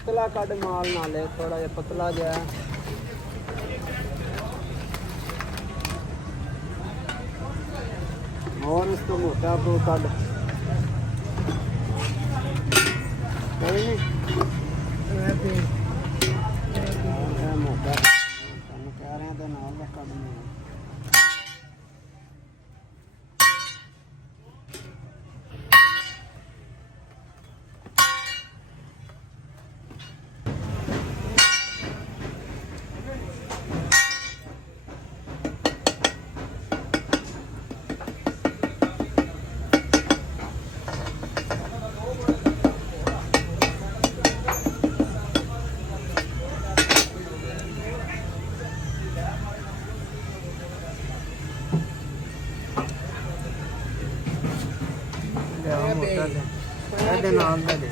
पतला कट माल नाले थोड़ा जिहा पतला जिहा और इसको मोटा तो कट कोई नहीं मोटा कह रहे हैं तो नाल का कट नहीं मोटा दे नाल दा दे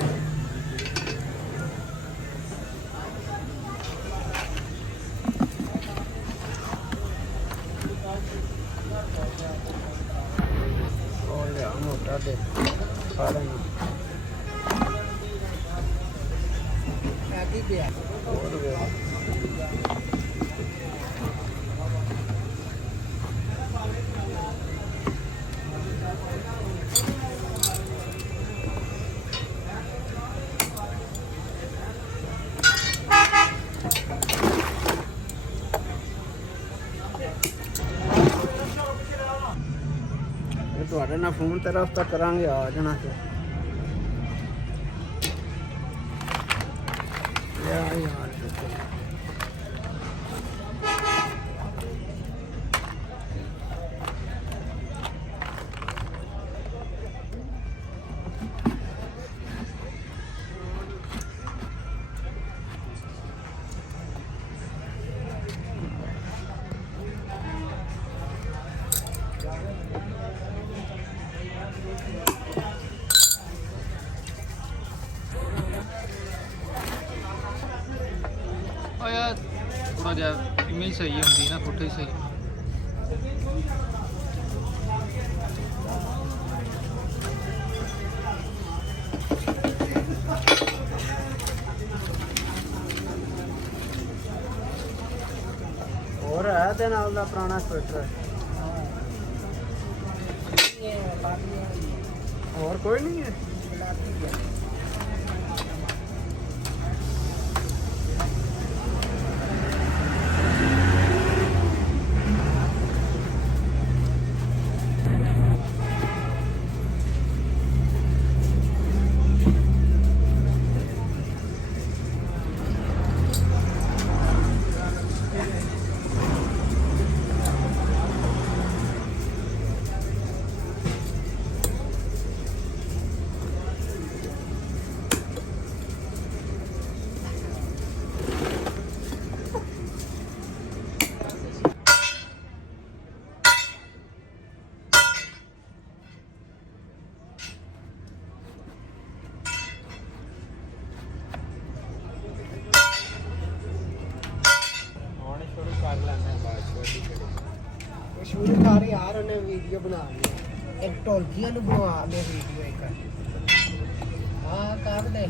और लिया मोटा दे खा लेना और गया ਤੁਹਾਡੇ ਨਾਲ ਫੋਨ ਤੇ ਰਫਤਾ ਕਰਾਂਗੇ ਆ ਜਾਣਾ ਤੇ ਯਾਰ थोड़ा जा इमेज सही होंगी ना फोटो ही सही और है ते नाल दा पुराना स्वेटर और कोई नहीं है शुरू कर यार उन्हें वीडियो बना ली एक ढोलकिया बनवा ले वीडियो एक हाँ कर दे